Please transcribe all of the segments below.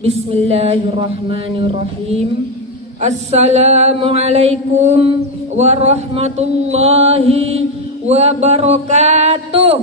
Bismillahirrahmanirrahim. Assalamualaikum warahmatullahi wabarakatuh.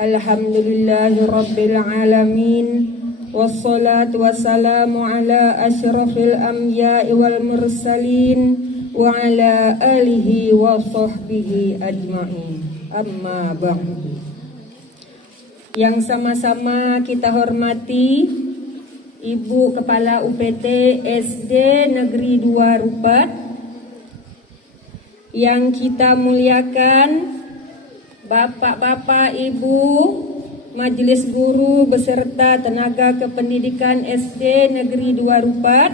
Alhamdulillahi rabbil alamin. Wassalatu wassalamu ala asyrafil anbiya'i wal mursalin wa ala alihi wa sahbihi ajma'in. Amma ba'du. Yang sama-sama kita hormati Ibu Kepala UPT SD Negeri 2 Rupat, yang kita muliakan Bapak-bapak, Ibu, Majelis Guru beserta tenaga kependidikan SD Negeri 2 Rupat,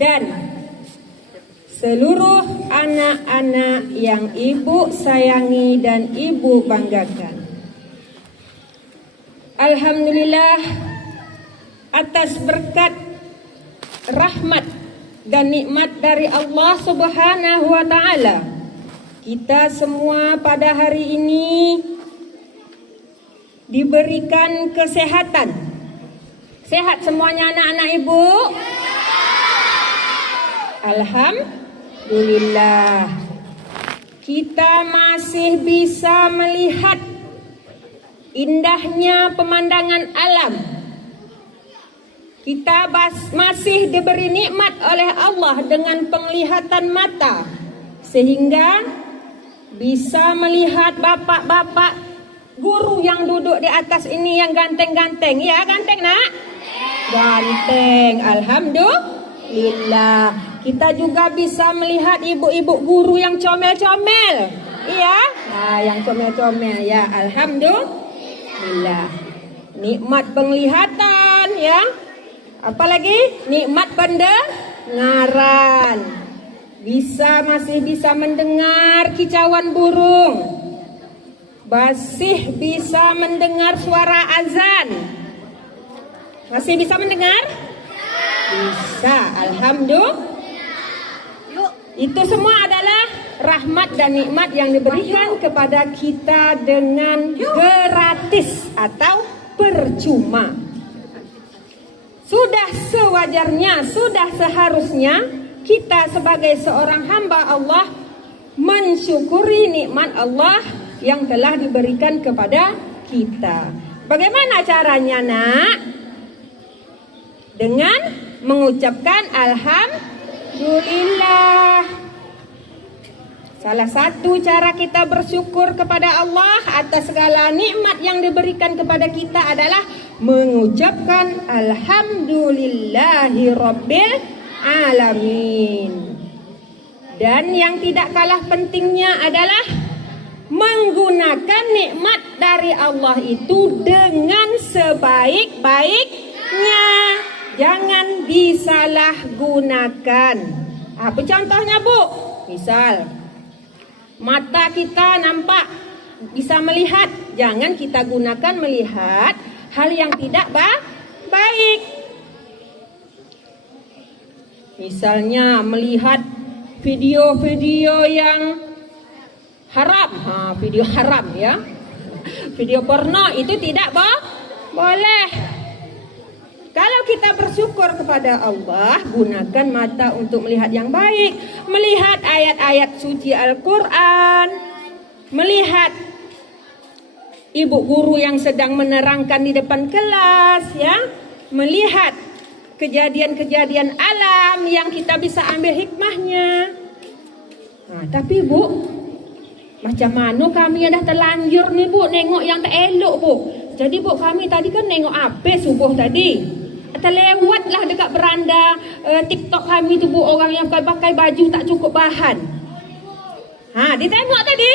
dan seluruh anak-anak yang Ibu sayangi dan Ibu banggakan. Alhamdulillah, atas berkat, rahmat dan nikmat dari Allah Subhanahu wa Ta'ala, kita semua pada hari ini diberikan kesehatan. Sehat semuanya anak-anak Ibu? Alhamdulillah, kita masih bisa melihat indahnya pemandangan alam. Kita masih diberi nikmat oleh Allah dengan penglihatan mata, sehingga bisa melihat bapak-bapak guru yang duduk di atas ini yang ganteng-ganteng. Ya, ganteng nak? Ganteng, alhamdulillah. Kita juga bisa melihat ibu-ibu guru yang comel-comel. Iya, nah, yang comel-comel ya, alhamdulillah. Nikmat penglihatan ya. Apalagi nikmat pendengaran. Masih bisa mendengar kicauan burung. Masih bisa mendengar suara azan. Masih bisa mendengar? Bisa, alhamdulillah. Itu semua adalah rahmat dan nikmat yang diberikan kepada kita dengan gratis atau percuma. Sudah sewajarnya, sudah seharusnya kita sebagai seorang hamba Allah mensyukuri nikmat Allah yang telah diberikan kepada kita. Bagaimana caranya, nak? Dengan mengucapkan alhamdulillah. Salah satu cara kita bersyukur kepada Allah atas segala nikmat yang diberikan kepada kita adalah mengucapkan alhamdulillahi rabbil alamin. Dan yang tidak kalah pentingnya adalah menggunakan nikmat dari Allah itu dengan sebaik-baiknya. Jangan disalahgunakan. Apa contohnya, Bu? Misal, mata kita nampak, bisa melihat. Jangan kita gunakan melihat hal yang tidak baik. Misalnya melihat video-video yang haram. Video haram ya. Video porno itu tidak boleh. Kalau kita bersyukur kepada Allah, gunakan mata untuk melihat yang baik, melihat ayat-ayat suci Al-Quran, melihat ibu guru yang sedang menerangkan di depan kelas, ya, melihat kejadian-kejadian alam yang kita bisa ambil hikmahnya. Nah, tapi Bu, macam mana kami dah terlanjur nih Bu, nengok yang tak elok Bu. Jadi Bu, kami tadi kan nengok apa subuh tadi. Terlewatlah dekat beranda TikTok kami tu Bu, orang yang pakai baju tak cukup bahan. Ditengok tadi?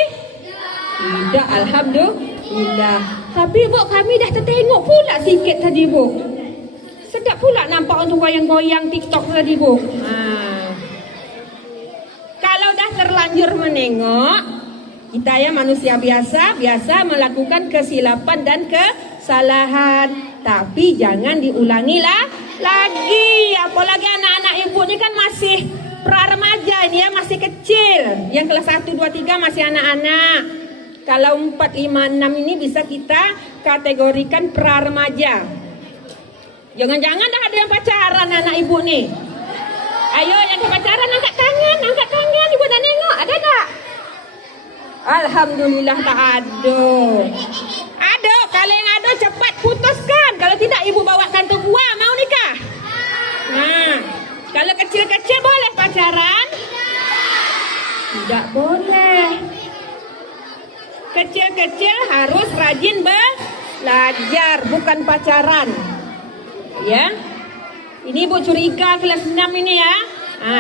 Tidak, alhamdulillah. Tapi Bu, kami dah tertengok pula sikit tadi Bu. Sedap pula nampak untuk goyang-goyang TikTok tadi Bu. Kalau dah terlanjur menengok, kita ya manusia biasa melakukan kesilapan dan kesalahan. Tapi jangan diulangi lagi. Apalagi anak-anak ibu ni kan masih pra remaja ini ya, masih kecil. Yang kelas 1, 2, 3 masih anak-anak. Kalau 4, 5, 6 ini bisa kita kategorikan pra remaja. Jangan-jangan dah ada yang pacaran anak ibu nih. Ayo yang pacaran angkat tangan ibu dah nengok, ada tak? Alhamdulillah tak ada. Ada, kalau yang ada cepat putuskan. Kalau tidak ibu bawakan tu gua mau nikah. Nah, kalau kecil-kecil boleh pacaran? Tidak boleh. Kecil-kecil harus rajin belajar, bukan pacaran. Ya. Ini ibu curiga kelas 6 ini ya.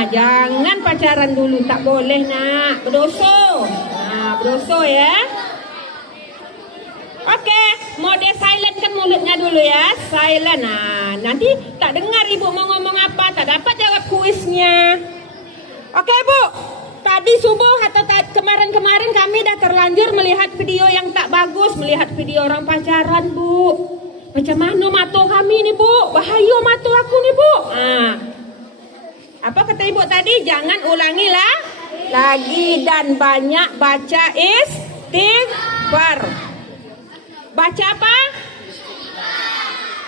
Jangan pacaran dulu, tak boleh nak, berdosa. Berdosa ya. Oke, mode silent kan mulutnya dulu ya, silent. Nanti tak dengar ibu mau ngomong apa, tak dapat jawab kuisnya. Oke bu, tadi subuh atau kemarin-kemarin kami dah terlanjur melihat video yang tak bagus, melihat video orang pacaran bu. Macam mana mata kami nih bu, bahaya mata aku nih bu. Apa kata ibu tadi? Jangan ulangi lagi dan banyak baca istighfar. Baca apa?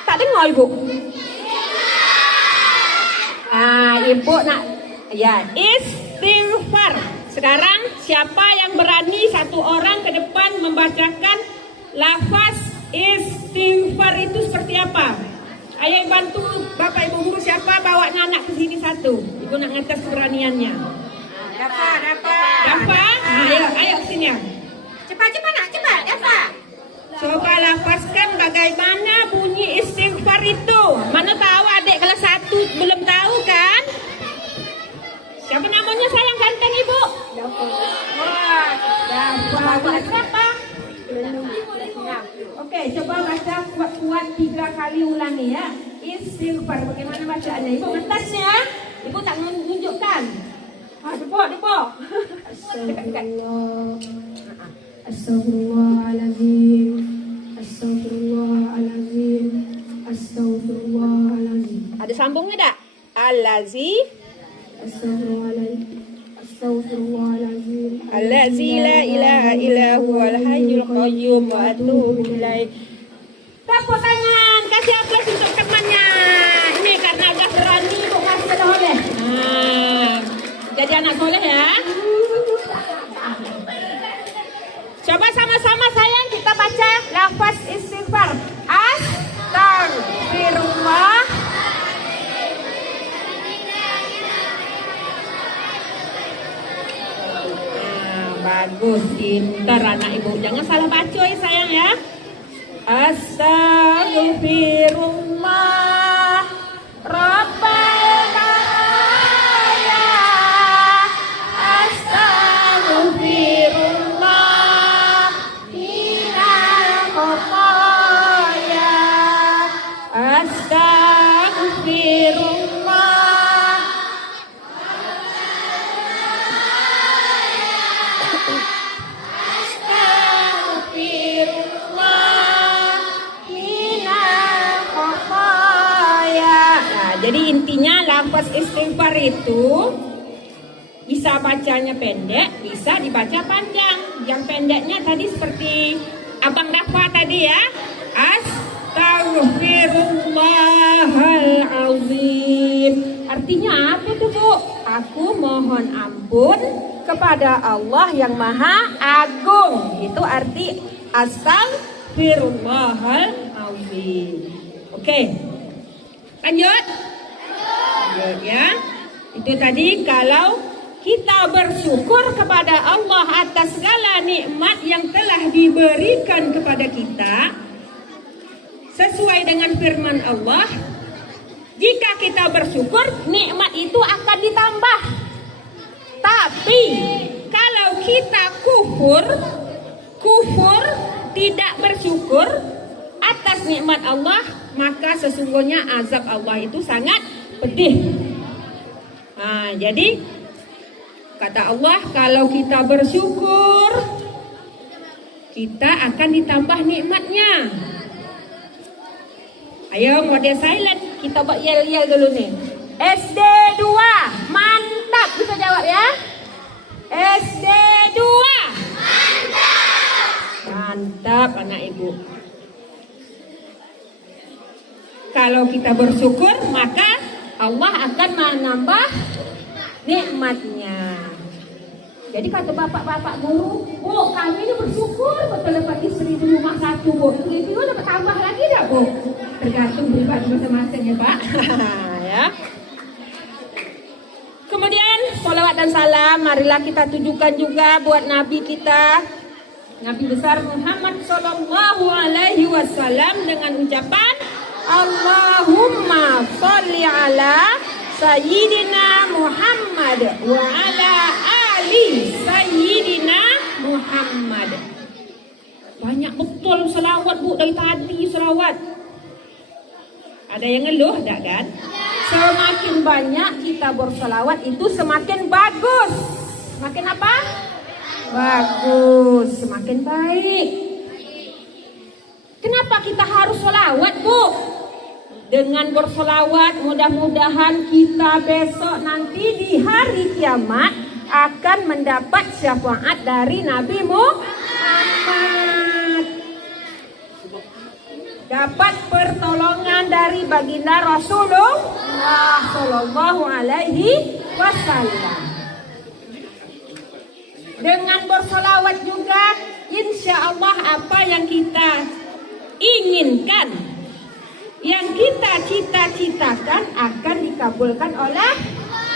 Tak dengar ibu. Ibu nak ya istighfar. Sekarang siapa yang berani satu orang ke depan membacakan lafaz istighfar itu seperti apa? Ayo bantu bapak ibu guru, siapa bawa anak ke sini satu. Ibu nak ngetes keberaniannya. Dafa. Ayo sini ya. Cepat nak, cepat Dafa. Coba lafazkan bagaimana bunyi istighfar itu. Mana tahu adik kelas 1 belum tahu kan? Siapa namanya sayang ganteng ibu? Dafa. Wah, Dafa. Kelas berapa? Oke, coba baca kuat-kuat 3 kali ulangi ya. Istighfar, bagaimana bacaannya? Ibu ngetasnya, ibu tak menunjukkan. Depok. Astagfirullahaladzim. Astagfirullahaladzim. Ada sambungnya tak? Al-Lazi. Astagfirullahaladzim. Allazi la ilaha illa huwal hayyul qayyum wa atubu ilaih. Tepuk tangan, kasih aplaus untuk temannya. Ini karena udah berani ibu kasih oleh. Jadi anak soleh ya. Coba sama-sama sayang kita baca lafaz istighfar. Astagfirullah. Bagus, pintar anak ibu. Jangan salah baca ya sayang ya. Astagfirullah Rabbal bahaya. Astagfirullah minal khotoya. Astagfirullah. Jadi intinya lafaz istighfar itu bisa bacanya pendek, bisa dibaca panjang. Yang pendeknya tadi seperti Abang Dafa tadi ya. Astagfirullahaladzim. Artinya apa tuh bu? Aku mohon ampun kepada Allah yang Maha Agung. Itu arti astagfirullahaladzim. Oke. Lanjut ya. Itu tadi kalau kita bersyukur kepada Allah atas segala nikmat yang telah diberikan kepada kita sesuai dengan firman Allah. Jika kita bersyukur, nikmat itu akan ditambah. Tapi kalau kita kufur, tidak bersyukur atas nikmat Allah, maka sesungguhnya azab Allah itu sangat pedih. Jadi kata Allah, kalau kita bersyukur, kita akan ditambah nikmatnya. Ayo mode silent, kita buat yel-yel dulu nih. SD 2, mantap. Bisa jawab ya? SD 2. Mantap anak ibu. Kalau kita bersyukur maka Allah akan menambah nikmatnya. Jadi kata bapak-bapak guru, Bu, kami ini bersyukur betul dapat istri di rumah satu, Bu. Itu dapat tambah lagi dah, Bu? Tergantung pribadi masing-masing ya, Pak. Ya. Kemudian salawat dan salam marilah kita tujukan juga buat Nabi kita, Nabi besar Muhammad Sallallahu Alaihi Wasallam dengan ucapan Allahumma sholli ala Sayyidina Muhammad wa ala ali Sayyidina Muhammad. Banyak betul selawat Bu, dari tadi selawat. Ada yang ngeluh tak kan? Semakin banyak kita berselawat itu semakin bagus. Semakin apa? Bagus, semakin baik. Kenapa kita harus selawat, Bu? Dengan berselawat mudah-mudahan kita besok nanti di hari kiamat akan mendapat syafaat dari Nabi Muhammad. Dapat pertolongan dari baginda Rasulullah Sallallahu Alaihi Wasallam. Dengan bersolawat juga, insya Allah apa yang kita inginkan, yang kita cita-citakan akan dikabulkan oleh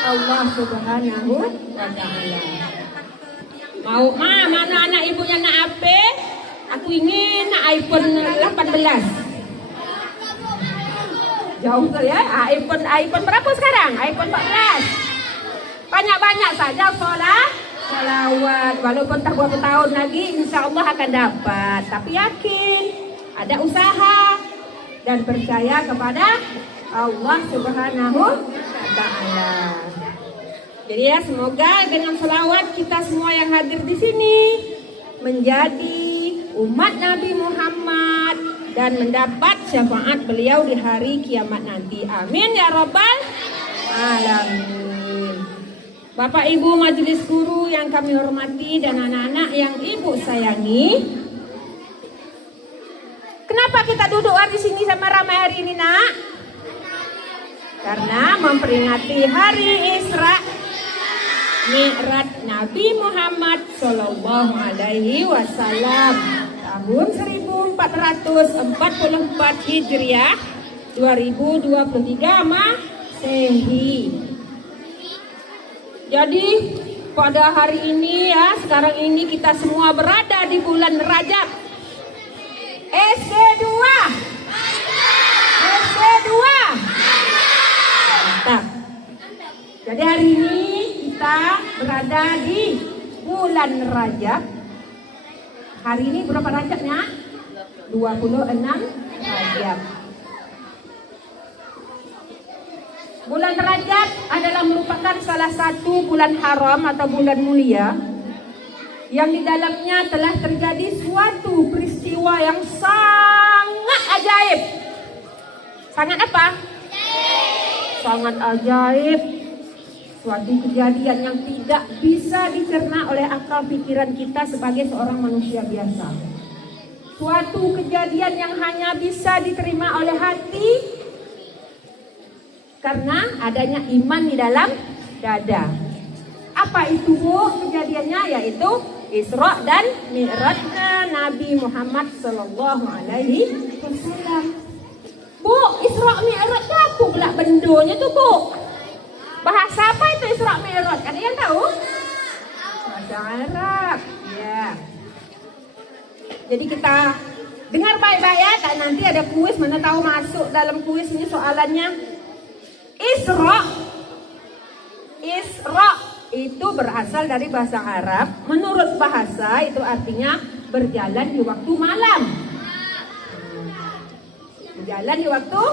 Allah Subhanahu wa Ta'ala. Mau mana anak ibunya nak apa? Aku ingin nak iPhone 18. Jauh tuh ya. iPhone berapa sekarang? iPhone 14. Banyak-banyak saja salawat. Walaupun tak berapa tahun lagi, insya Allah akan dapat. Tapi yakin, ada usaha dan percaya kepada Allah Subhanahu wa Ta'ala. Jadi ya, semoga dengan selawat kita semua yang hadir di sini menjadi umat Nabi Muhammad dan mendapat syafaat beliau di hari kiamat nanti. Amin ya rabbal alamin. Bapak Ibu majelis guru yang kami hormati dan anak-anak yang Ibu sayangi. Kenapa kita duduk di sini sama ramai hari ini, Nak? Karena memperingati hari Isra Mi'raj Nabi Muhammad Sallallahu Alaihi Wasallam tahun 1444 Hijriah 2023 Masehi. Jadi pada hari ini ya, sekarang ini kita semua berada di bulan Rajab. SD2. Mantap. Jadi hari ini kita berada di bulan Rajab. Hari ini berapa Rajabnya? 26 Rajab. Bulan Rajab adalah merupakan salah satu bulan haram atau bulan mulia yang di dalamnya telah terjadi suatu peristiwa yang sangat ajaib. Sangat apa? Sangat ajaib. Suatu kejadian yang tidak bisa dicerna oleh akal pikiran kita sebagai seorang manusia biasa. Suatu kejadian yang hanya bisa diterima oleh hati karena adanya iman di dalam dada. Apa itu, Bu? Kejadiannya yaitu Isra dan Mi'rajnya Nabi Muhammad Sallallahu Alaihi Wasallam. Bu, Isra Mi'raj apa pula bendonya tuh, Bu? Bahasa apa itu Isra Mi'raj? Ada yang tahu? Bahasa Arab. Ya. Jadi kita dengar baik-baik ya, tak nanti ada kuis, mana tahu masuk dalam kuis ini soalannya. Isra itu berasal dari bahasa Arab. Menurut bahasa itu artinya berjalan di waktu malam. Berjalan di waktu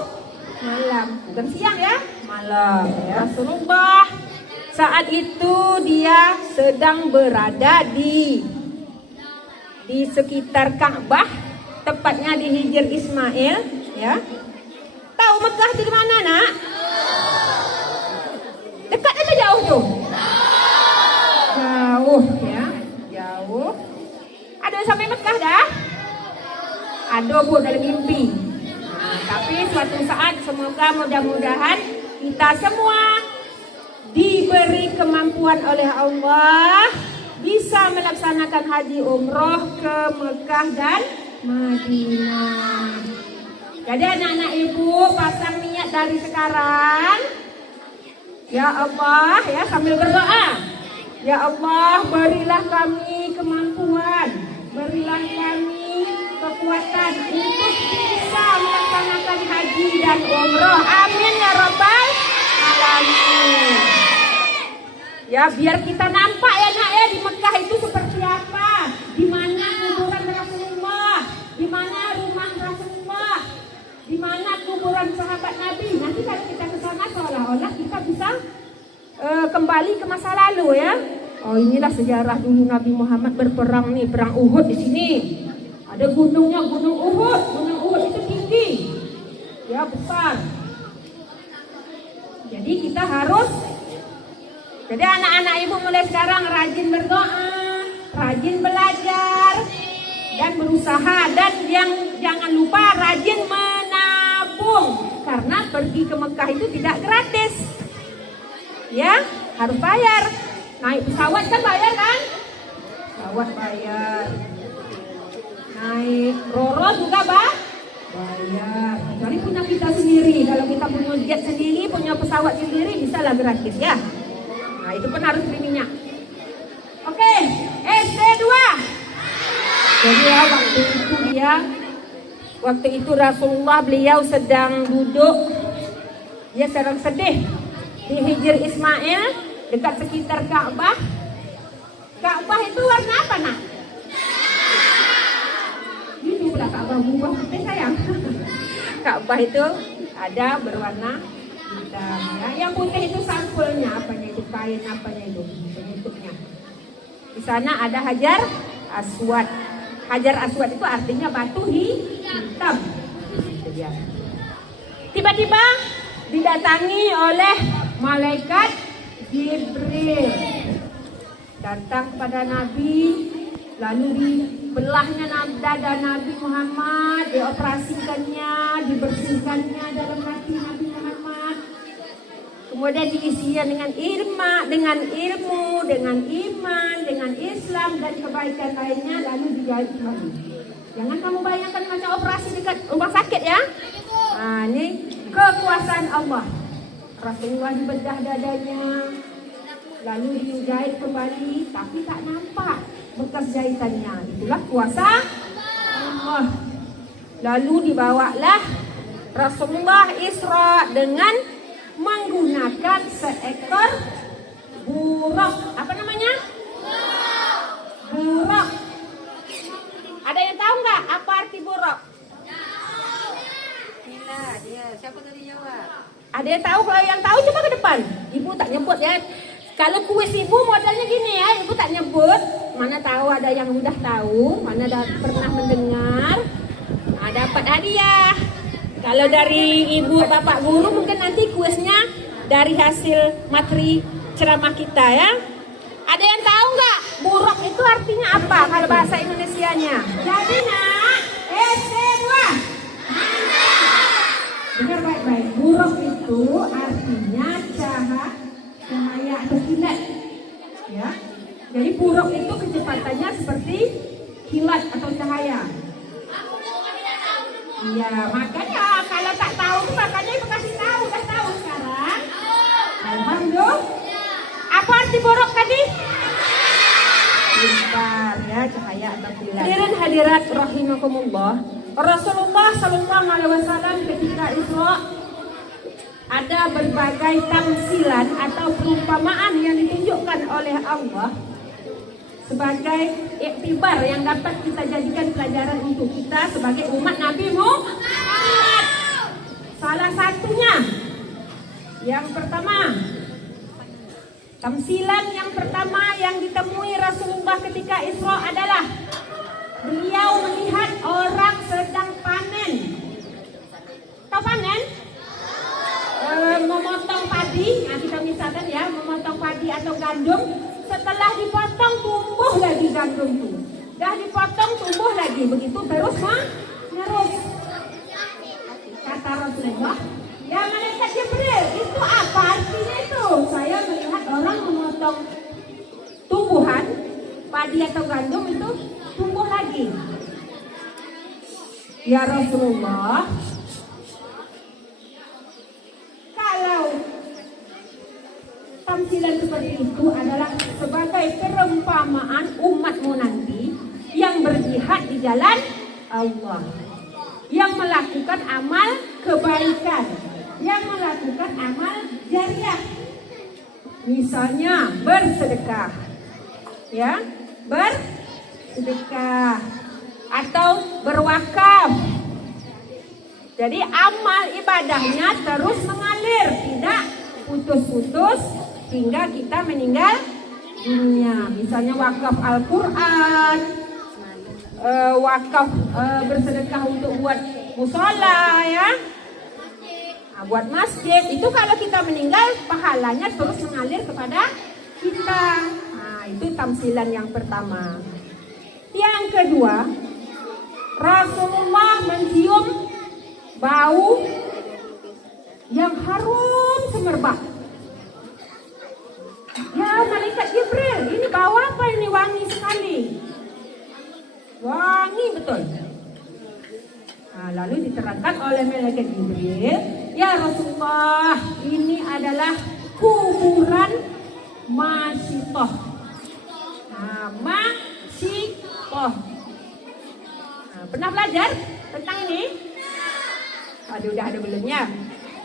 malam, bukan siang ya, malam ya. Rasulullah saat itu dia sedang berada di sekitar Ka'bah, tepatnya di Hijr Ismail ya. Tahu Mekah itu di mana, Nak? Dekat atau jauh tuh? Ada yang sampai Mekah dah? Ada bu dalam mimpi. Tapi suatu saat semoga mudah-mudahan kita semua diberi kemampuan oleh Allah bisa melaksanakan haji umroh ke Mekah dan Madinah. Jadi anak-anak ibu pasang niat dari sekarang. Ya Allah, ya sambil berdoa. Ya Allah, berilah kami kemampuan, berilah kami kekuatan untuk bisa melaksanakan haji dan umroh. Amin ya Rabbal Alamin. Ya biar kita nampak ya nak ya di Mekah itu seperti apa, di mana kuburan Rasulullah, di mana rumah Rasulullah, di mana kuburan sahabat Nabi. Nanti kalau kita ke sana seolah-olah kita bisa kembali ke masa lalu ya. Oh inilah sejarah dulu Nabi Muhammad berperang nih, perang Uhud di sini. Ada gunungnya, Gunung Uhud. Gunung Uhud itu tinggi, ya besar. Jadi kita harus, jadi anak-anak ibu mulai sekarang rajin berdoa, rajin belajar, dan berusaha. Dan yang jangan lupa rajin menabung, karena pergi ke Mekah itu tidak gratis. Ya, harus bayar. Naik pesawat kan bayar kan? Pesawat bayar. Naik Roro juga bayar. Kecuali punya kita sendiri. Kalau kita punya jet sendiri, punya pesawat sendiri, bisa lah gratis ya. Nah itu pun harus beli minyak. Oke, SD2. Jadi ya waktu itu Rasulullah beliau sedang duduk, dia sedang sedih di Hijr Ismail dekat sekitar Ka'bah. Ka'bah itu warna apa nak? Ini pula Ka'bah buah putih sayang. Ka'bah itu ada berwarna hitam ya. Yang putih itu sampulnya, apanya itu kain, apanya itu penutupnya. Di sana ada Hajar Aswad. Hajar Aswad itu artinya batu hitam. Tiba-tiba didatangi oleh malaikat Jibril, datang kepada Nabi, lalu dibelahnya dada Nabi Muhammad, dioperasikannya, dibersihkannya dalam hati Nabi Muhammad. Kemudian diisinya dengan ilmu, dengan iman, dengan Islam dan kebaikan lainnya, lalu dijahit kembali. Jangan kamu bayangkan macam operasi dekat rumah sakit ya. Nah, ini kekuasaan Allah. Rasulullah dibedah dadanya, lalu dijahit kembali, tapi tak nampak bekas jahitannya. Itulah kuasa Allah. Lalu dibawalah Rasulullah Isra dengan menggunakan seekor buruk. Apa namanya? Buruk. Ada yang tahu nggak apa arti buruk? Gila, dia siapa tadi jawab? Ada yang tahu? Kalau yang tahu coba ke depan. Ibu tak nyebut ya. Kalau kuis ibu modelnya gini ya, ibu tak nyebut. Mana tahu ada yang udah tahu, mana pernah mendengar. Nah, dapat hadiah. Kalau dari ibu bapak guru mungkin nanti kuisnya dari hasil materi ceramah kita ya. Ada yang tahu nggak buruk itu artinya apa kalau bahasa Indonesianya? Jadi nak, SD2. Dengar baik-baik, buruk itu artinya cahaya atau kilat. Ya. Jadi buruk itu kecepatannya seperti kilat atau cahaya. Iya, makanya kalau tak tahu makanya ibu kasih tahu, udah tahu sekarang. Alhamdulillah. Apa arti buruk tadi? Bentar ya, cahaya atau kilat. Hadirin hadirat rahimakumullah. Rasulullah sallallahu alaihi wasallam ketika Isra ada berbagai tamsilan atau perumpamaan yang ditunjukkan oleh Allah sebagai iktibar yang dapat kita jadikan pelajaran untuk kita sebagai umat Nabi Muhammad. Salah satunya yang pertama, tamsilan yang pertama yang ditemui Rasulullah ketika Isra adalah beliau melihat orang sedang panen. Tahu panen? Memotong padi. Nah kita misalkan ya, memotong padi atau gandum. Setelah dipotong tumbuh lagi gandum itu. Dah dipotong tumbuh lagi, begitu terus menerus. Kata Rasulullah, ya malaikat Jibril, itu apa artinya itu? Saya melihat orang memotong tumbuhan, padi atau gandum itu tumbuh lagi. Ya Rasulullah, kalau tampilan seperti itu adalah sebagai perumpamaan umatmu nanti yang berjihad di jalan Allah, yang melakukan amal kebaikan, yang melakukan amal jariah, misalnya bersedekah, ya, bersedekah atau berwakaf. Jadi amal ibadahnya terus mengalir, tidak putus-putus hingga kita meninggal dunia. Misalnya wakaf Al-Quran, wakaf bersedekah untuk buat musola, ya, buat masjid. Itu kalau kita meninggal pahalanya terus mengalir kepada kita. Nah, itu tamsilan yang pertama. Yang kedua, Rasulullah mencium bau yang harum semerbak. Ya malaikat Jibril, ini bau apa ini, wangi sekali. Wangi betul. Nah, lalu diterangkan oleh malaikat Jibril, ya Rasulullah, ini adalah kuburan Masitoh. Nah, Masitoh. Nah, pernah belajar tentang ini? Aduh, udah ada belumnya?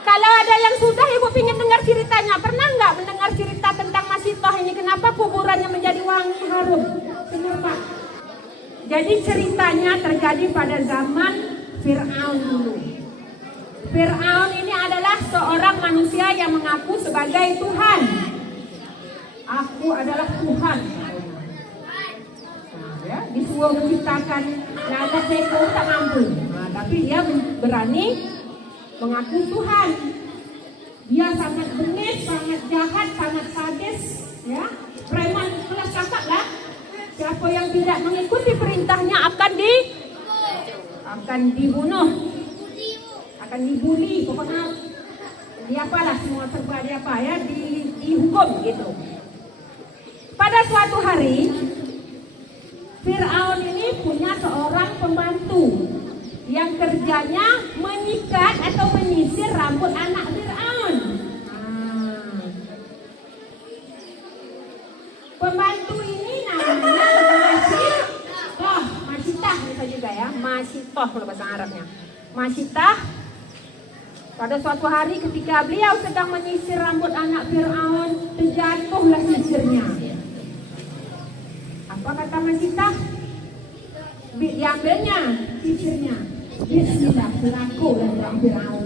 Kalau ada yang sudah, ibu ingin dengar ceritanya. Pernah nggak mendengar cerita tentang Masitoh ini? Kenapa kuburannya menjadi wangi harum semerbak? Jadi ceritanya terjadi pada zaman Fir'aun dulu. Fir'aun ini adalah seorang manusia yang mengaku sebagai Tuhan. Aku adalah Tuhan. Nah, ya, disuruh menciptakan naga seekor tak mampu. Nah, tapi dia berani mengaku Tuhan. Dia sangat bengis, sangat jahat, sangat sadis, ya. Preman kelas kakak lah. Siapa yang tidak mengikuti perintahnya akan dibunuh, akan dibuli, pokoknya diapalah, semua serba diapa, ya, dihukum gitu. Pada suatu hari Fir'aun ini punya seorang pembantu yang kerjanya menyikat atau menyisir rambut anak Fir'aun. Pembantu ini namanya Masitah bisa juga, ya, Masitoh kalau bahasa Arabnya. Masitah. Pada suatu hari ketika beliau sedang menyisir rambut anak Fir'aun, terjatuhlah sisirnya. Apa kata Masitah? Diambilnya sisirnya. Bismillah, celakalah Fir'aun.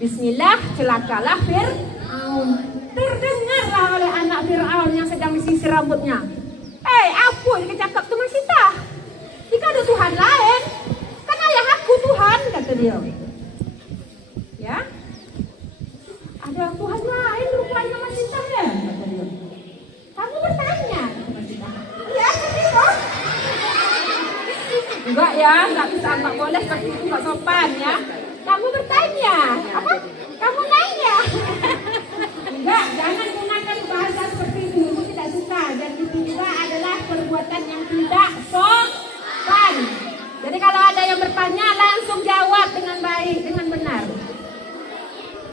Bismillah, celakalah Fir'aun. Terdengarlah oleh anak Fir'aun yang sedang disisir rambutnya. Apa yang cakap tu Masitah? Jika ada Tuhan lain, kan ayah aku Tuhan, kata dia. Ya, ada Tuhan lain rupanya Masitah, ya, kata dia. Kamu bertanya, kata Masitah. Iya, kata. Enggak, ya, enggak bisa, enggak boleh seperti itu, enggak sopan, ya. Kamu bertanya, apa? Kamu nanya. Enggak, jangan gunakan bahasa seperti itu. Ibu tidak suka. Dan itu juga adalah perbuatan yang tidak sopan. Jadi kalau ada yang bertanya, langsung jawab dengan baik, dengan benar.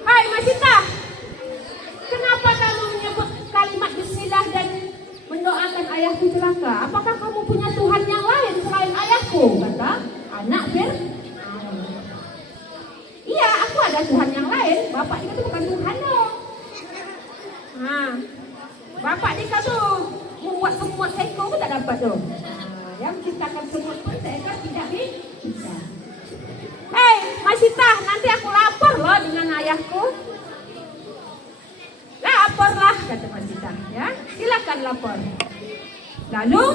Hai Masitah, kenapa kamu menyebut kalimat Bismillah dan mendoakan ayahku celaka? Apakah kamu punya Tuhan yang lain selain ayahku? Kata anak Fir'aun. Iya, aku ada Tuhan yang lain. Bapak itu bukan Tuhan, no. Nah, bapak dia tuh membuat semut seekor pun tak dapat tuh. Yang menciptakan semut pun seekor tidak bisa. Hei, Masitah, nanti aku lapor loh dengan ayahku. Laporlah, kata Masitah, ya. Silakan lapor. Lalu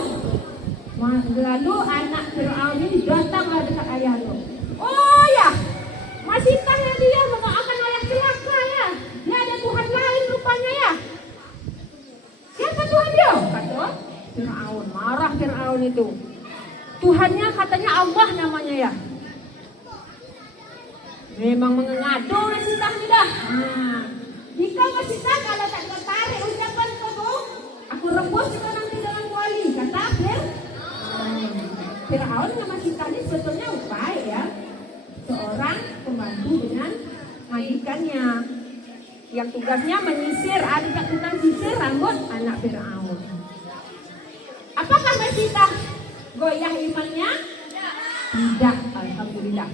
anak Fir'aun ini datanglah dekat ayahnya. Oh ya, Masitah yang dia mendoakan ayah celaka, ya. Dia ada Tuhan lain rupanya, ya. Siapa Tuhan dia? Kata Fir'aun. Marah Firaun itu. Tuhannya katanya Allah namanya ya. Memang mengadu Masita nih dah. Jika Masita kalau tak tertarik ucapan kamu, aku rebus itu nanti dengan wali. Kata Firaun sama Masita ini sebetulnya baik ya. Seorang pembantu dengan majikannya yang tugasnya menyisir, ada tukang sisir rambut anak Firaun. Apakah Masita goyah imannya? Tidak, alhamdulillah.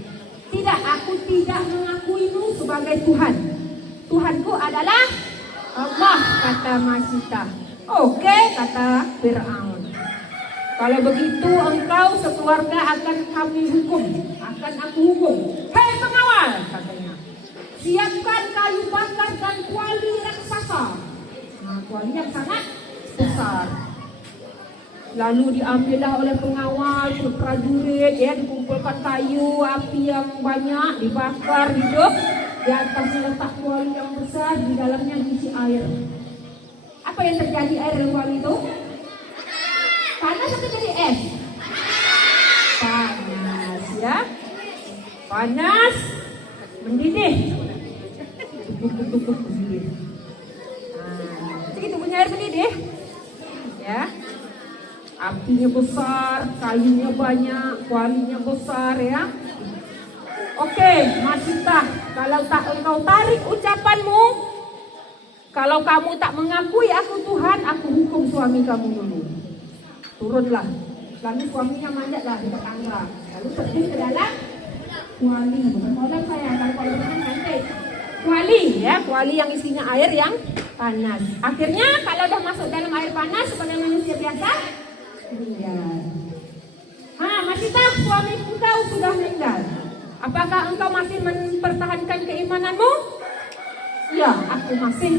Tidak, aku tidak mengakuimu sebagai Tuhan. Tuhanku adalah Allah, kata Masita. Oke, kata Firaun. Kalau begitu engkau sekeluarga akan kami hukum, akan aku hukum. Hei pengawal, katanya. Siapkan kayu bakar dan kuali raksasa. Kuali yang sangat besar. Lalu diambillah oleh pengawal, prajurit, ya, dikumpulkan kayu, api yang banyak, dibakar hidup. Di atasnya letak kuali yang besar, di dalamnya diisi air. Apa yang terjadi air di kuali itu? Panas atau jadi es? Panas ya. Panas, mendidih. Segitu punya air mendidih. Ya. Apinya besar, kayunya banyak, kualinya besar ya. Oke, Masita, kalau tak engkau tarik ucapanmu, kalau kamu tak mengakui aku Tuhan, aku hukum suami kamu dulu. Turunlah. Lalu suaminya manjatlah di tangga. Lalu terjun ke dalam kuali. Bukan modal saya, kalau renang nanti. Kuali ya, kuali yang isinya air yang panas. Akhirnya kalau dah masuk dalam air panas sebagai manusia biasa, meninggal. Masita, suami engkau sudah meninggal. Apakah engkau masih mempertahankan keimananmu? Ya, aku masih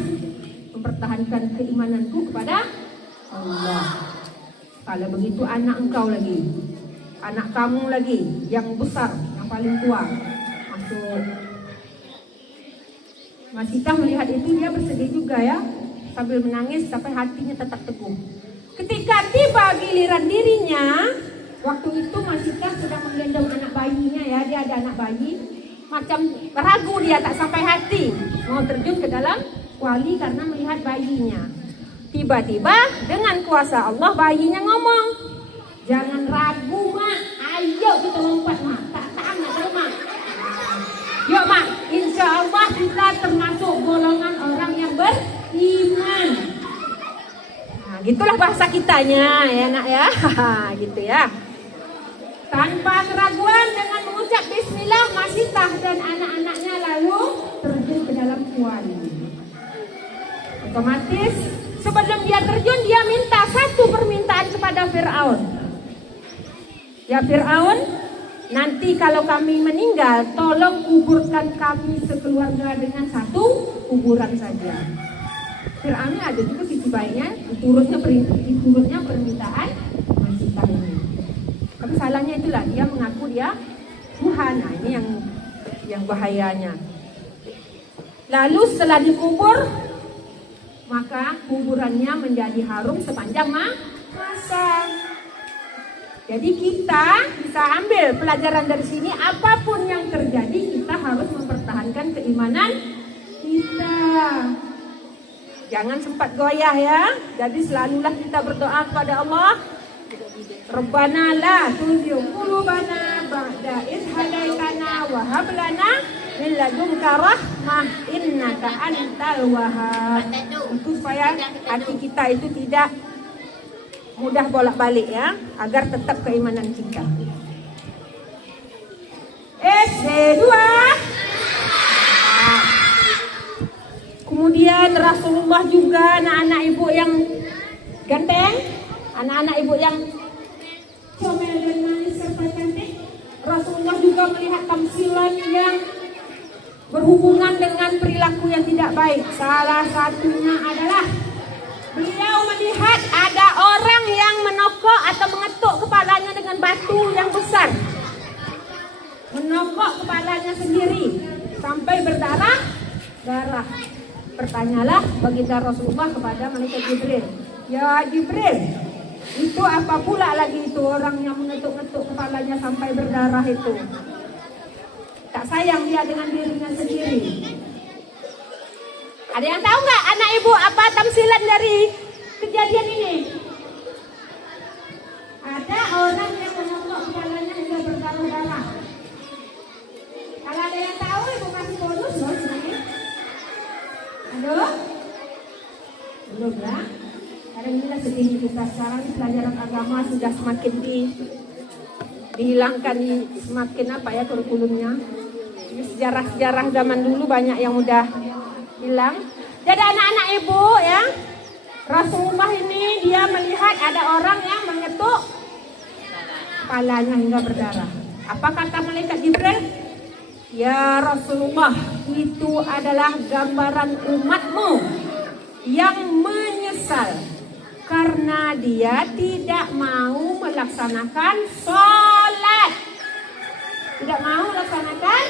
mempertahankan keimananku kepada Allah. Kalau begitu anak engkau lagi, anak kamu lagi, yang besar, yang paling tua, masuk. Masita melihat itu dia bersedih juga ya, sambil menangis tapi hatinya tetap teguh. Ketika tiba giliran dirinya, waktu itu Masita sedang menggendong anak bayinya ya, dia ada anak bayi, macam ragu dia tak sampai hati mau terjun ke dalam kuali karena melihat bayinya. Tiba-tiba dengan kuasa Allah bayinya ngomong, jangan ragu mak, ayo kita lompat mak, tak amat tahu mak. Yuk mak, insya Allah kita termasuk golongan orang yang beriman. Gitulah bahasa kitanya ya nak ya, gitu ya. Tanpa keraguan dengan mengucap bismillah, Masita dan anak-anaknya lalu terjun ke dalam kuali. Otomatis sebelum dia terjun, dia minta satu permintaan kepada Firaun. Ya Firaun, nanti kalau kami meninggal, tolong kuburkan kami sekeluarga dengan satu kuburan saja. Firaun ada juga sisi baiknya, diturutnya permintaan Masita ini. Tapi salahnya itulah, dia mengaku dia Tuhan. Nah, ini yang bahayanya. Lalu setelah dikubur, maka kuburannya menjadi harum sepanjang masa. Jadi kita bisa ambil pelajaran dari sini, apapun yang terjadi kita harus mempertahankan keimanan kita. Jangan sempat goyah ya. Jadi selalulah kita berdoa kepada Allah. Rabbana la tuzigh qulubana ba'da idh hadaitana wa hab lana min ladunka rahmah innaka antal wahhab. Itu supaya hati kita itu tidak mudah bolak-balik ya, agar tetap keimanan kita. SD2. Kemudian Rasulullah juga anak-anak ibu yang ganteng, anak-anak ibu yang comel dan manis serta cantik. Rasulullah juga melihat tamsilan yang berhubungan dengan perilaku yang tidak baik. Salah satunya adalah beliau melihat ada orang yang menokok atau mengetuk kepalanya dengan batu yang besar. Menokok kepalanya sendiri sampai berdarah-darah. Bertanyalah baginda Rasulullah kepada malaikat Jibril, ya Jibril, itu Itu apa pula lagi itu orang yang mengetuk-ngetuk kepalanya sampai berdarah itu? Tak sayang dia dengan dirinya sendiri. Ada yang tahu nggak anak ibu apa tamsilan dari kejadian ini? Ada orang yang mengetuk kepalanya hingga berdarah-darah. Kalau ada yang tahu ibu kasih bonus loh sini. Aduh, belum ya? Alhamdulillah sedih kita sekarang pelajaran agama sudah semakin dihilangkan, semakin apa ya kurikulumnya. Sejarah-sejarah zaman dulu banyak yang udah hilang. Jadi anak-anak ibu ya, Rasulullah ini dia melihat ada orang yang mengetuk kepalanya hingga berdarah. Apa kata malaikat Jibril? Ya Rasulullah, itu adalah gambaran umatmu yang menyesal karena dia tidak mau melaksanakan sholat. Tidak mau melaksanakan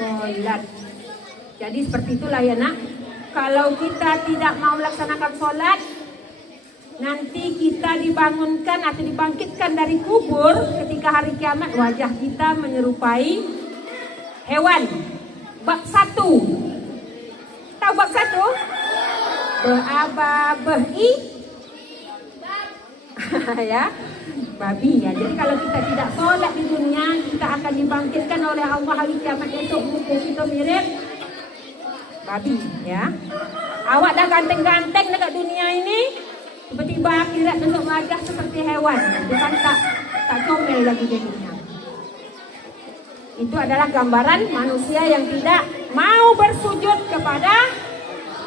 sholat. Jadi seperti itulah ya nak. Kalau kita tidak mau melaksanakan sholat, nanti kita dibangunkan atau dibangkitkan dari kubur ketika hari kiamat, wajah kita menyerupai hewan. Bab 1. Tahu bab 1? Beaba behi ya, babi ya. Jadi kalau kita tidak sholat di dunia, kita akan dibangkitkan oleh Allah hari kiamat esok, muka kita mirip babi ya. Awak dah ganteng-ganteng dekat dunia ini, tiba-tiba akhirat besok wajah seperti hewan, bukan tak comel lagi jadinya. Itu adalah gambaran manusia yang tidak mau bersujud kepada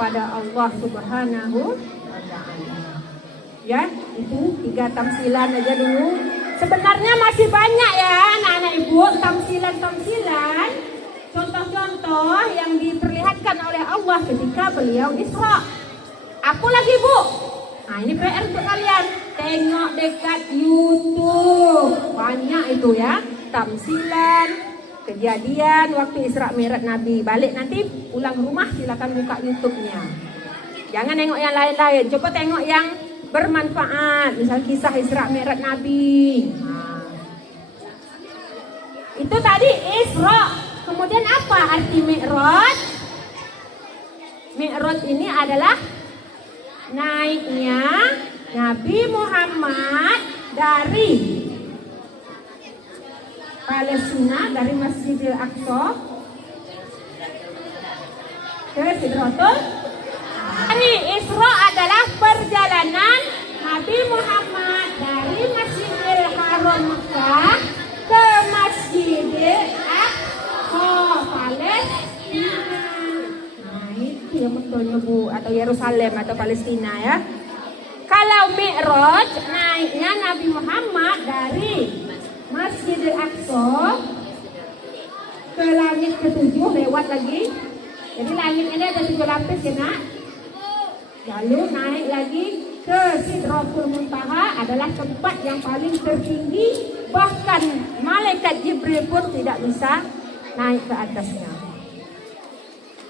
Allah Subhanahu wa ta'ala. Ya, itu 3 tamsilan aja dulu. Sebenarnya masih banyak ya anak-anak ibu, tamsilan-tamsilan, contoh-contoh yang diperlihatkan oleh Allah ketika beliau Isra. Apa lagi bu? Nah ini PR untuk kalian. Tengok dekat YouTube. Banyak itu ya, tamsilan, kejadian waktu Isra Mi'raj Nabi. Balik nanti pulang rumah silakan buka YouTube-nya. Jangan tengok yang lain-lain. Coba tengok yang bermanfaat. Misal kisah Isra Mi'raj Nabi. Nah. Itu tadi Isra. Kemudian apa arti Mi'raj? Mi'raj ini adalah naiknya Nabi Muhammad dari Palestina, dari Masjidil Aqsa ke Sidratul. Ini Isra adalah perjalanan Nabi Muhammad dari Masjidil Haram Mekah ke Masjidil Aqsa Palestina. Nah itu yang betulnya bu, atau Yerusalem atau Palestina ya. Kalau Mi'raj naiknya Nabi Muhammad dari Masjidil Aqsa ke langit ke-7, lewat lagi. Jadi langit ini ada 7 lapis ya nak. Lalu naik lagi ke Sidratul Muntaha, adalah tempat yang paling tertinggi. Bahkan malaikat Jibril pun tidak bisa naik ke atasnya.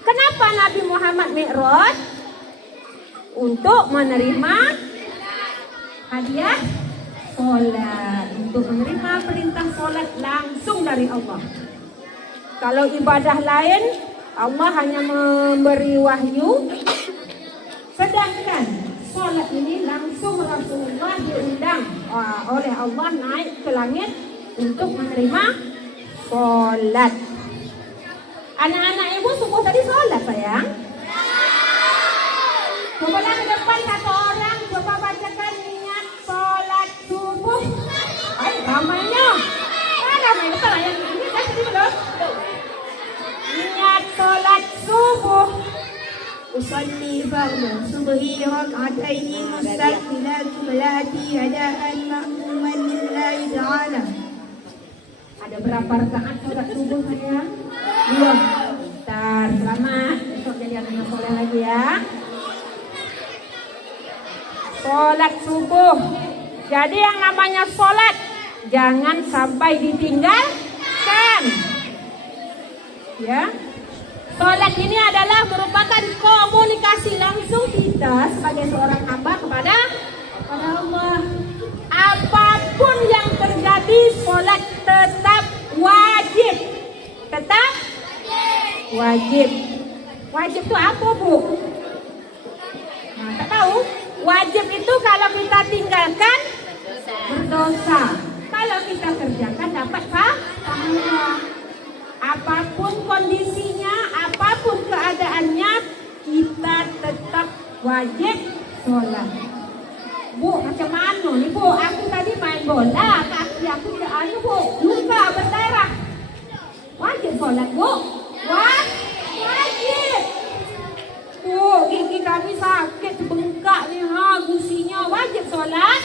Kenapa Nabi Muhammad Mi'raj? Untuk menerima hadiah sholat, untuk menerima perintah sholat langsung dari Allah. Kalau ibadah lain Allah hanya memberi wahyu, sedangkan sholat ini langsung Rasulullah diundang oleh Allah naik ke langit untuk menerima sholat. Anak-anak ibu subuh tadi sholat sayang? Coba ke depan satu orang, coba bacakan niat sholat subuh. Ay, ramainya. Ramai betul yang ini kan tadi belum. Niat sholat subuh. Usalli fardu subhi rak'ataini mustaqbilati qiblatih hadaan ma'muman lillahi ta'ala. Ada berapa rakaat sholat subuh sayang? 2. Bentar, selamat. Besok jadi anak soleh lagi ya. Sholat subuh. Jadi yang namanya sholat jangan sampai ditinggalkan. Ya. Sholat ini adalah merupakan komunikasi langsung kita sebagai seorang hamba kepada Allah. Wajib. Wajib itu apa, Bu? Nah, tak tahu. Wajib itu kalau kita tinggalkan berdosa. Kalau kita kerjakan dapat pahala. Apapun kondisinya, apapun keadaannya, kita tetap wajib sholat. Bu, macam mana nih, Bu? Aku tadi main bola, kaki aku Bu, luka berdarah. Wajib sholat, Bu. Wajib. Bu, gigi kami sakit, bengkak nih, gusinya. Wajib sholat?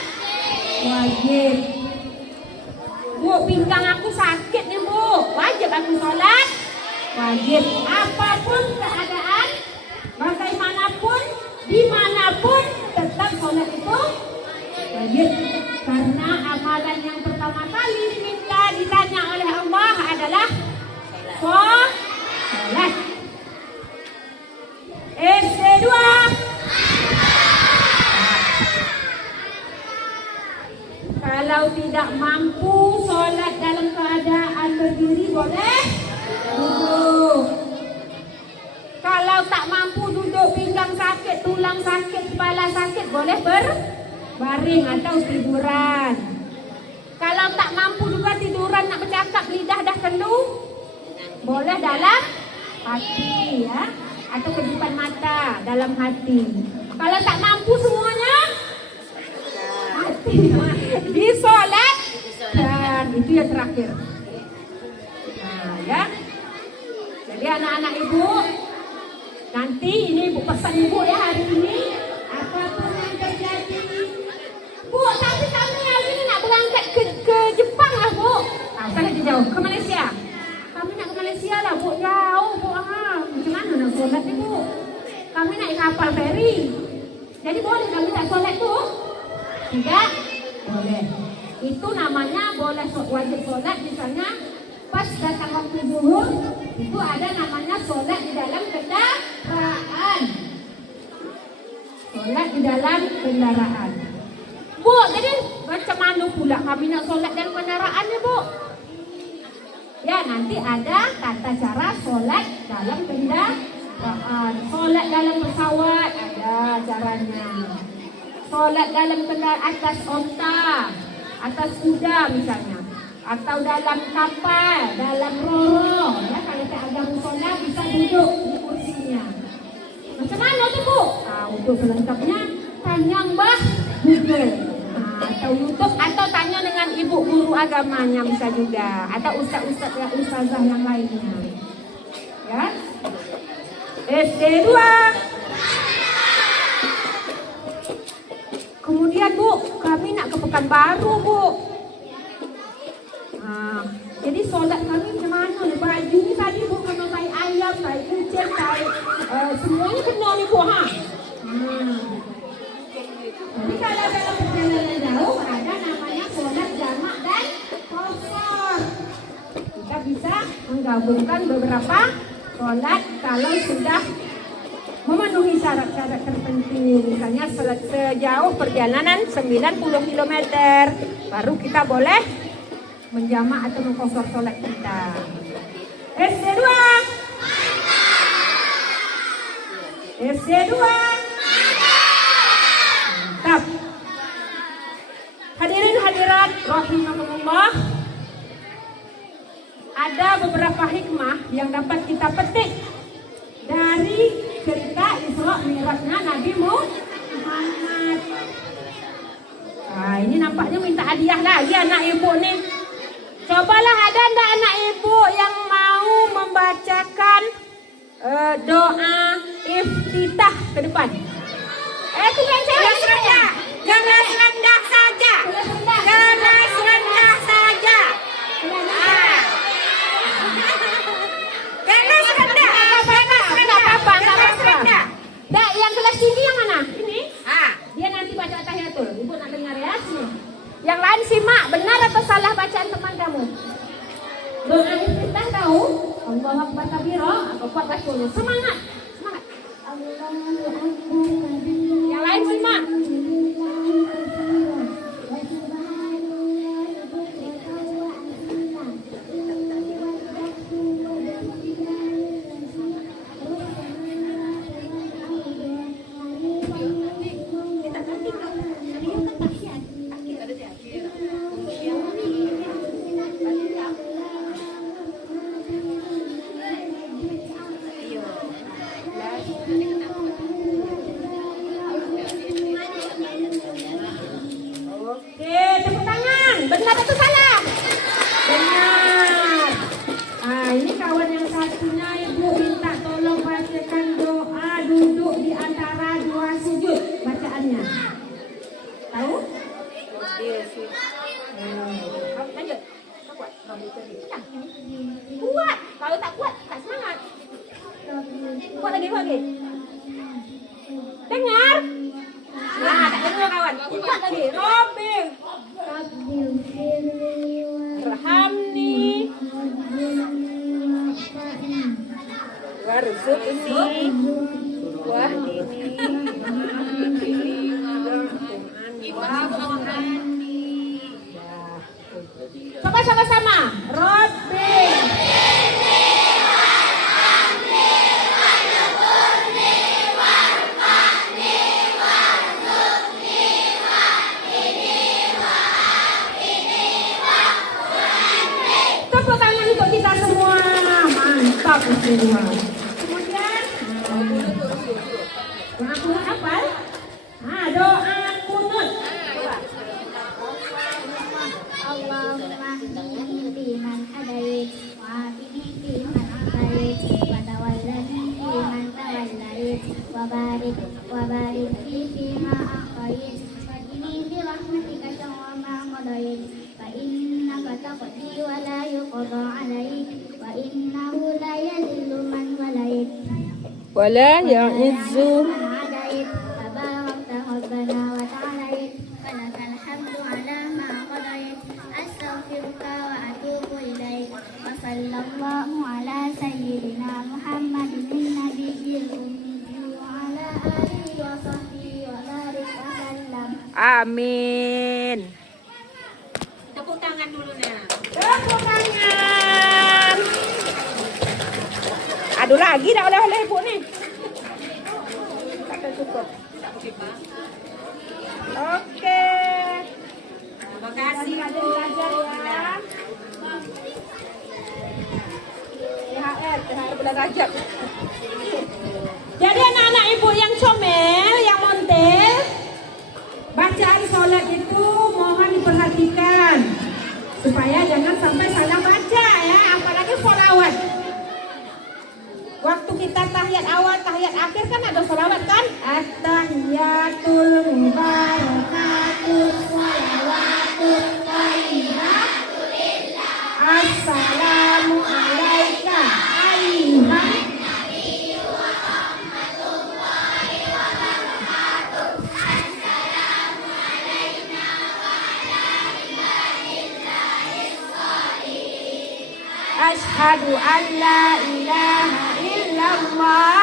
Wajib. Bu, pinggang aku sakit nih, Bu. Wajib aku sholat? Wajib. Apapun keadaan, bagaimanapun, dimanapun, tetap sholat itu wajib. Karena amalan yang pertama kali minta ditanya oleh Allah adalah sholat. SD2. Kalau tidak mampu sholat dalam keadaan berdiri boleh duduk. Kalau tak mampu duduk, pinggang sakit, tulang sakit, kepala sakit, boleh berbaring atau tiduran. Kalau tak mampu juga tiduran, nak bercakap, lidah dah keluh, boleh dalam hati, ya, atau kedipan mata dalam hati. Kalau tak mampu semuanya, hati disolat, dan itu yang terakhir. Nah, ya. Jadi anak-anak ibu, nanti ini ibu pesan ibu ya hari ini, apapun yang terjadi, Bu, tapi kami hari ini nak berangkat ke Jepang lah, Bu. Saya jauh ke Malaysia. Kami nak ke Malaysia lah, Bu, jauh, Bu. Macam mana nak solat ni, Bu? Kami naik kapal feri. Jadi boleh kami tak solat tu? Tidak? Boleh. Itu namanya boleh wajib solat, misalnya pas datang waktu zuhur, itu ada namanya solat di dalam kendaraan. Solat di dalam kendaraan. Bu, jadi macam mana pula kami nak solat dalam kendaraan ya, Bu? Ya, nanti ada tata cara solat dalam kendaraan. Solat dalam pesawat ada caranya. Solat dalam kendaraan atas onta, atas kuda misalnya, atau dalam kapal, dalam roro. Ya, kalau tak ada musola bisa duduk di kursinya. Macam mana tu, Bu? Untuk selengkapnya tanya Mbah Google, atau YouTube, atau tanya dengan ibu guru agamanya bisa juga, atau ustazah yang lainnya. Ya. SD2. Kemudian, Bu, kami nak ke Pekanbaru, Bu. Jadi solat kami macam mana ni? Baju ni tadi Bu kena tai ayam, tai kucing, semuanya kena ni, Bu. Jadi kalau dalam perjalanan jauh ada namanya solat jamak dan qasar. Kita bisa menggabungkan beberapa solat kalau sudah memenuhi syarat-syarat tertentu. Misalnya sejauh perjalanan 90 km baru kita boleh menjamak atau mengqasar solat kita. SD2. SD2. Mantap. Hadirin hadirat rahimakumullah. Ada beberapa hikmah yang dapat kita petik dari cerita Isra Mi'rajnya Nabi Muhammad. Ini nampaknya minta hadiah lagi anak ibu nih. Cobalah, ada enggak anak ibu yang mau membacakan doa iftitah ke depan? Itu kan kelas rendah. Kelas rendah saja. Kelas rendah saja. Kelas rendah. Kelas rendah. Dah, yang kelas tinggi yang mana? Ini? Dia nanti baca tahiyatul. Ibu nak dengar ya? Yang lain simak, benar atau salah bacaan teman kamu? Doa iftitah tahu? Allahu Akbar kabira, atau kuat baca. Semangat. Semangat. Yang lain simak. atau salah? Benar. Ini kawan yang satunya ibu minta tolong bacakan doa duduk di antara dua sujud. Bacaannya. Tahu? Lanjut. Kuat. Kuat. Kalau tak kuat, tak semangat. Kuat lagi. Dengar? Nah, tak dengar kawan. Kuat lagi. Robin. Rahamni. Warzuqni. Wahdini. Coba sama-sama. Robin. Tepuk tangan untuk kita semua. Mantap semua. Kemudian doa kunut apa? Doa kunut. Allahumma hdini man hadait wa ahdini man afait wa tawallani man tawallait wa barik fi ma a'tait wa qini bi rahmatika syarra ma qadait fa innaka taqdi wa la yuqda 'alaik wa innahu la yadhillu man walait Wala ya'izzu. man adait tabarakta rabbana wa ta'alait falakal hamdu 'ala ma qadait astaghfiruka wa atubu ilaik wa sallallahu 'ala sayyidina Muhammadin nabiyil ummi wa 'ala alihi wa sahbihi wa barik wa sallam. Amin. Tepuk tangan dulu Nek. Tepuk tangan. Aduh lagi dah oleh-oleh ibu ni. Tak cukup. Oke. Terima kasih Bu. Belajar ya. THR bulan Rajab. Jadi anak-anak ibu yang comel, yang montel, bacaan sholat itu mohon diperhatikan supaya jangan sampai salah baca ya, apalagi sholawat. Waktu kita tahiyat awal, tahiyat akhir kan ada sholawat kan? At-tahiyatul mubarakatul sholawatul thayyibah. Assalamu alaika ayyuhan Ashhadu an la ilaha illallah.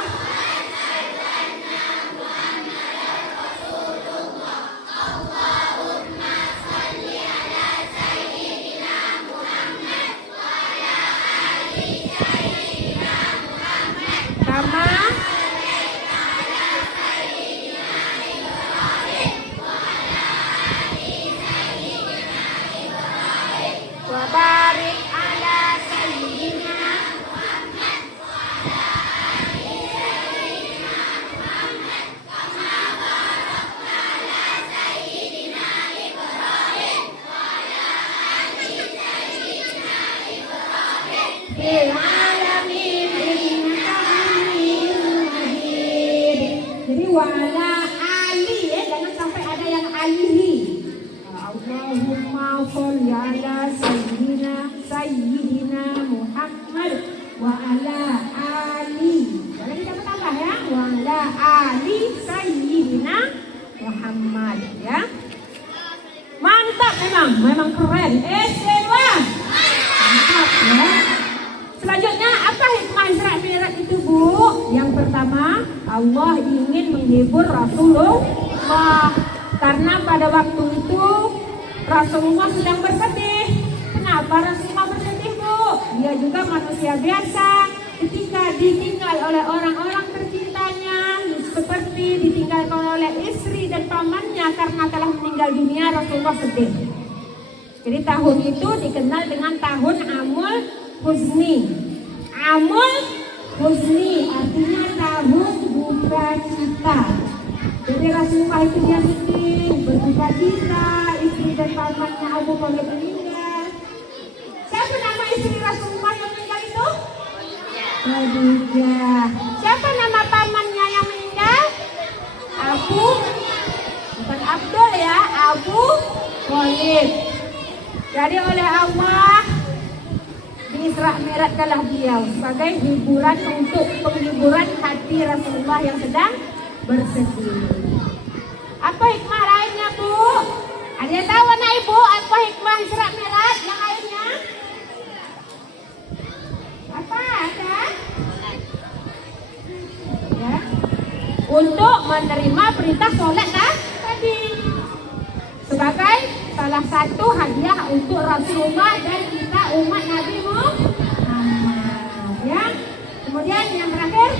Kama wa barik ala sayyidina fil alamin innaka hamidum majid. Jadi wala ali ya, jangan sampai ada yang alihi. Allahumma sholli ala sayyidina Muhammad wa ala ali. Boleh kita tambah ya, wa ala ali sayyidina Muhammad ya. Mantap memang keren. Semua mantap ya. Selanjutnya apa hikmah Isra Mi'raj itu Bu? Yang pertama, Allah ingin menghibur Rasulullah karena pada waktu itu Rasulullah sedang bersedih. Kenapa Rasulullah bersedih Bu? Dia juga manusia biasa. Ketika ditinggal oleh orang-orang tercintanya, seperti ditinggalkan oleh istri dan pamannya karena telah meninggal dunia, Rasulullah sedih. Jadi tahun itu dikenal dengan tahun Amul Huzni. Amul Huzni artinya tahun duka cita. Jadi Rasulullah itu dia sedih, berduka cita, istri dan pamannya Abu Talib meninggal. Khadijah. Siapa nama pamannya yang meninggal? Abu, bukan Abdul ya, Abu Thalib. Jadi oleh Allah Isra Mi'rajkanlah beliau sebagai hiburan untuk penghiburan hati Rasulullah yang sedang bersedih. Apa hikmah lainnya, Bu? Ada yang tahu anak Ibu apa hikmah Isra Mi'raj yang lainnya? Apa ada? Ya. Untuk menerima perintah sholat tadi sebagai salah satu hadiah untuk Rasulullah dan kita umat Nabi Muhammad. Ya. Kemudian yang terakhir,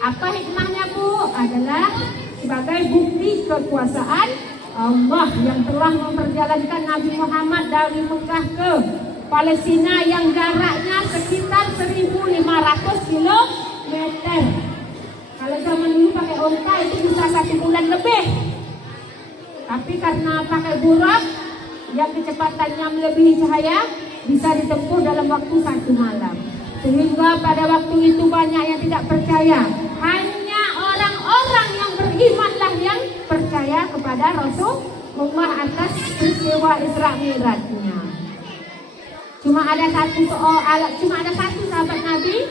apa hikmahnya, Bu? Adalah sebagai bukti kekuasaan Allah yang telah memperjalankan Nabi Muhammad dari Mekah ke Palestina yang jaraknya sekitar 1.500 kilometer. Kalau zaman dulu pakai onta itu bisa 1 bulan lebih. Tapi karena pakai burak yang kecepatannya melebihi cahaya bisa ditempuh dalam waktu 1 malam. Sehingga pada waktu itu banyak yang tidak percaya. Hanya orang-orang yang berimanlah yang percaya kepada Rasulullah atas peristiwa Isra Mi'rajnya. Cuma ada satu sahabat Nabi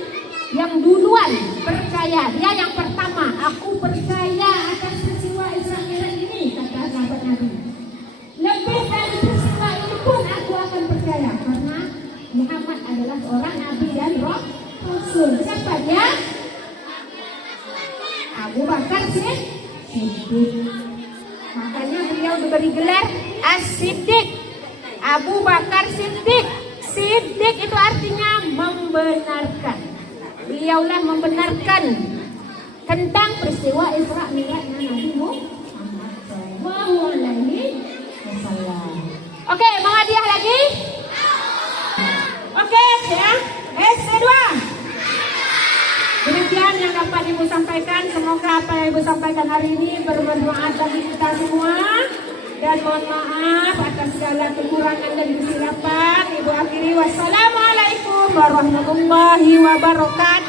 yang duluan percaya. Dia yang pertama, aku percaya atas peristiwa Isra Mi'raj ini, kata sahabat Nabi. Lebih dari peristiwa ini pun aku akan percaya karena Muhammad adalah seorang Nabi dan Rasul. Siapa dia? Abu Bakar Siddiq. Makanya beliau diberi gelar As-Siddiq. Abu Bakar Siddiq. Siddiq itu artinya membenarkan. Beliaulah membenarkan tentang peristiwa Isra Mi'rajnya Nabi Muhammad sallallahu alaihi wasallam. Oke, mau hadiah lagi? Oke, ya. SD2. Demikian yang dapat Ibu sampaikan. Semoga apa yang Ibu sampaikan hari ini bermanfaat bagi kita semua. Dan mohon maaf atas segala kekurangan dan kesilapan. Ibu akhiri wassalamualaikum warahmatullahi wabarakatuh.